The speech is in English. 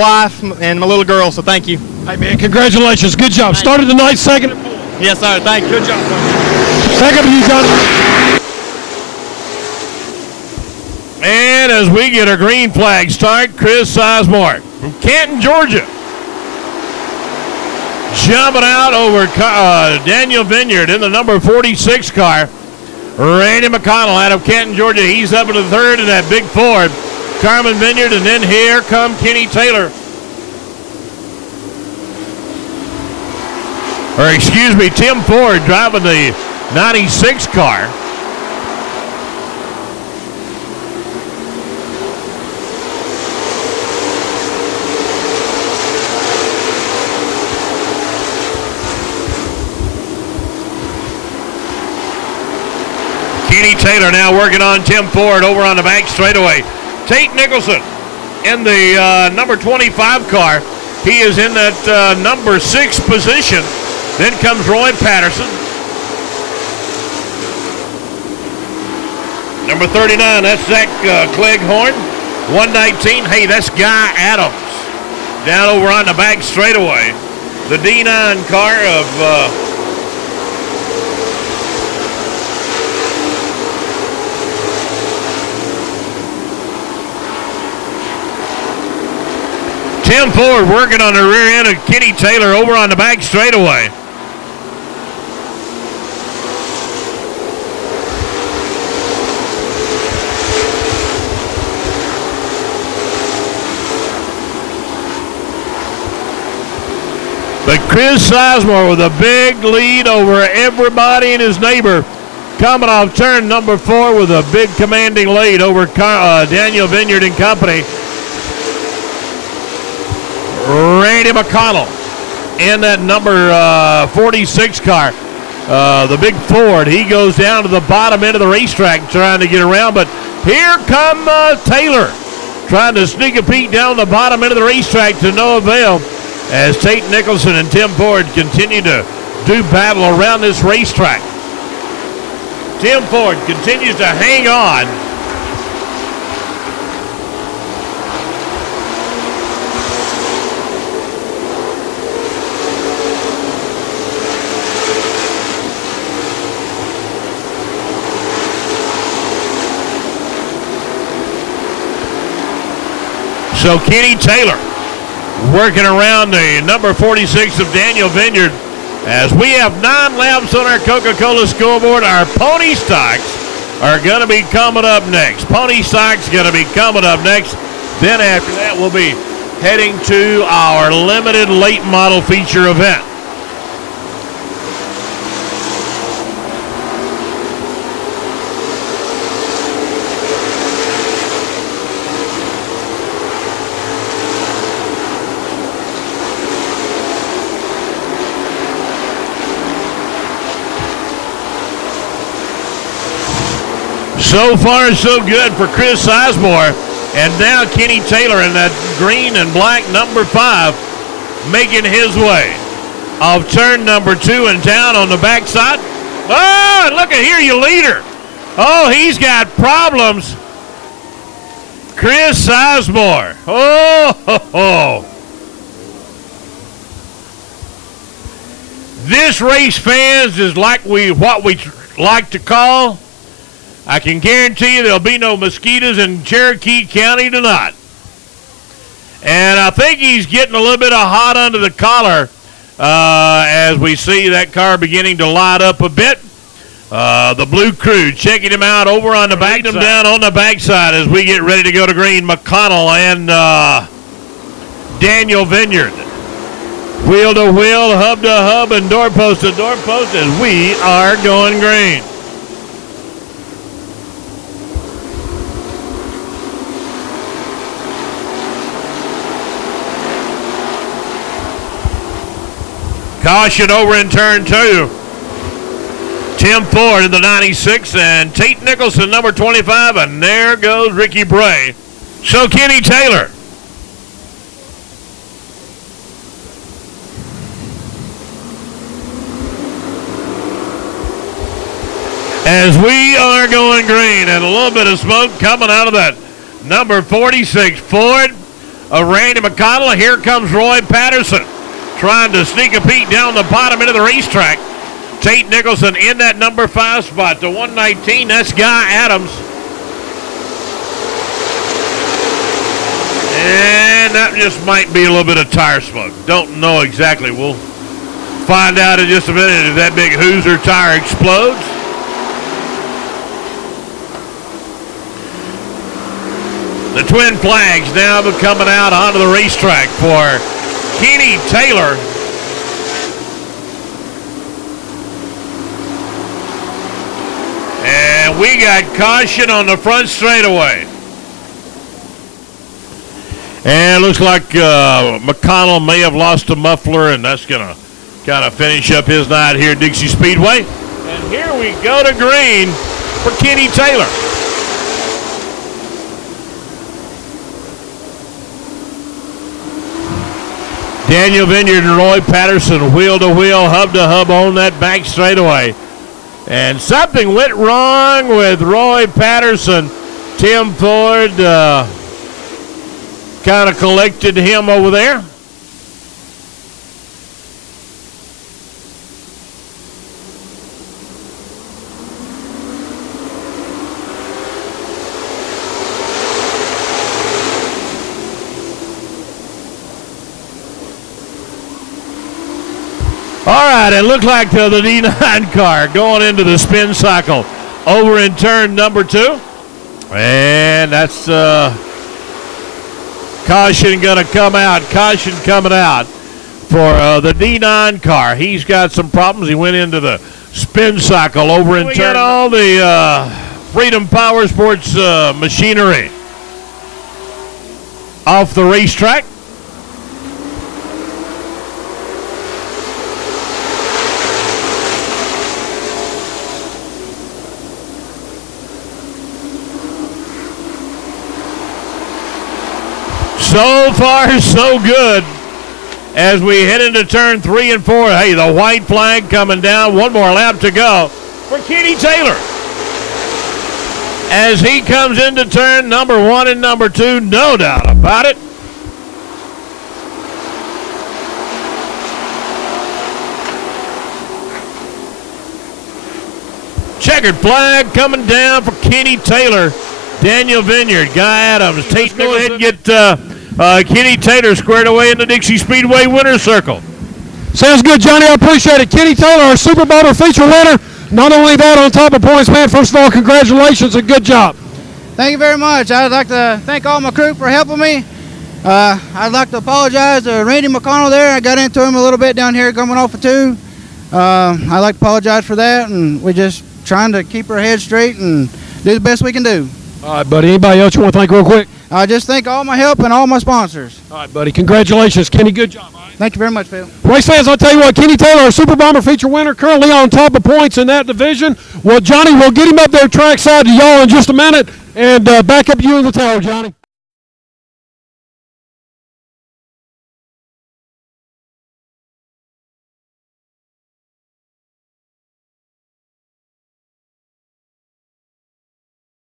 wife and my little girl, so thank you. Hey, man, congratulations. Good job. Started the night second and fourth. Yes, sir. Thank you. Good job. Second to you, John. And as we get a green flag start, Chris Sizemore from Canton, Georgia. Jumping out over Daniel Vineyard in the number 46 car. Randy McConnell out of Canton, Georgia. He's up into the third in that big Ford. Carmen Vineyard, and then here come Kenny Taylor. Or excuse me, Tim Ford driving the 96 car. Kenny Taylor now working on Tim Ford over on the back straightaway. Tate Nicholson in the number 25 car. He is in that number 6 position. Then comes Roy Patterson. Number 39, that's Zach Cleghorn. 119, hey, that's Guy Adams. Down over on the back straightaway. The D9 car of Tim Ford working on the rear end of Kenny Taylor over on the back straightaway. But Chris Sizemore with a big lead over everybody and his neighbor, coming off turn number 4 with a big commanding lead over Daniel Vineyard and company. Randy McConnell in that number 46 car, the big Ford. He goes down to the bottom end of the racetrack trying to get around, but here come Taylor trying to sneak a peek down the bottom end of the racetrack to no avail as Tate Nicholson and Tim Ford continue to do battle around this racetrack. Tim Ford continues to hang on. So Kenny Taylor working around the number 46 of Daniel Vineyard. As we have 9 laps on our Coca-Cola scoreboard, our pony stocks are going to be coming up next. Pony stocks going to be coming up next. Then after that, we'll be heading to our limited late model feature event. So far, so good for Chris Sizemore. And now Kenny Taylor in that green and black number 5 making his way off turn number 2 and down on the backside. Oh, look at here, your leader. Oh, he's got problems. Chris Sizemore. Oh, ho, ho. This race, fans, is like what we like to call, I can guarantee you there'll be no mosquitoes in Cherokee County tonight. And I think he's getting a little bit of hot under the collar as we see that car beginning to light up a bit. The blue crew checking him out over on the back, him down on the backside as we get ready to go to green. McConnell and Daniel Vineyard. Wheel to wheel, hub to hub, and doorpost to doorpost as we are going green. Caution over in turn 2. Tim Ford in the 96 and Tate Nicholson, number 25, and there goes Ricky Bray. So Kenny Taylor. As we are going green and a little bit of smoke coming out of that number 46 Ford. of Randy McConnell. Here comes Roy Patterson trying to sneak a peek down the bottom end of the racetrack. Tate Nicholson in that number 5 spot. To 119, that's Guy Adams. And that just might be a little bit of tire smoke. Don't know exactly. We'll find out in just a minute if that big Hoosier tire explodes. The twin flags now coming out onto the racetrack for Kenny Taylor. And we got caution on the front straightaway. And it looks like McConnell may have lost a muffler, and that's going to kind of finish up his night here at Dixie Speedway. And here we go to green for Kenny Taylor. Daniel Vineyard and Roy Patterson wheel to wheel, hub to hub on that back straightaway. And something went wrong with Roy Patterson. Tim Ford kind of collected him over there. All right, it looked like the D9 car going into the spin cycle over in turn number 2. And that's caution going to come out. Caution coming out for the D9 car. He's got some problems. He went into the spin cycle over in turn. All the Freedom Power Sports machinery off the racetrack. So far, so good as we head into turn 3 and 4. Hey, the white flag coming down. One more lap to go for Kenny Taylor. As he comes into turn number 1 and number 2, no doubt about it. Checkered flag coming down for Kenny Taylor. Daniel Vineyard, Guy Adams. Tate, go ahead and get Kenny Taylor squared away in the Dixie Speedway winner's circle. Sounds good, Johnny. I appreciate it. Kenny Taylor, our Super Bowler feature winner. Not only that, on top of points, man, first of all, congratulations and good job. Thank you very much. I'd like to thank all my crew for helping me. I'd like to apologize to Randy McConnell there. I got into him a little bit down here coming off of 2. I'd like to apologize for that, and we're just trying to keep our heads straight and do the best we can do. All right, buddy. Anybody else you want to thank real quick? I just thank all my help and all my sponsors. All right, buddy. Congratulations, Kenny. Good job. All right. Thank you very much, Phil. Race fans, I'll tell you what, Kenny Taylor, our Super Bomber feature winner, currently on top of points in that division. Well, Johnny, we'll get him up there trackside to y'all in just a minute and back up you in the tower, Johnny.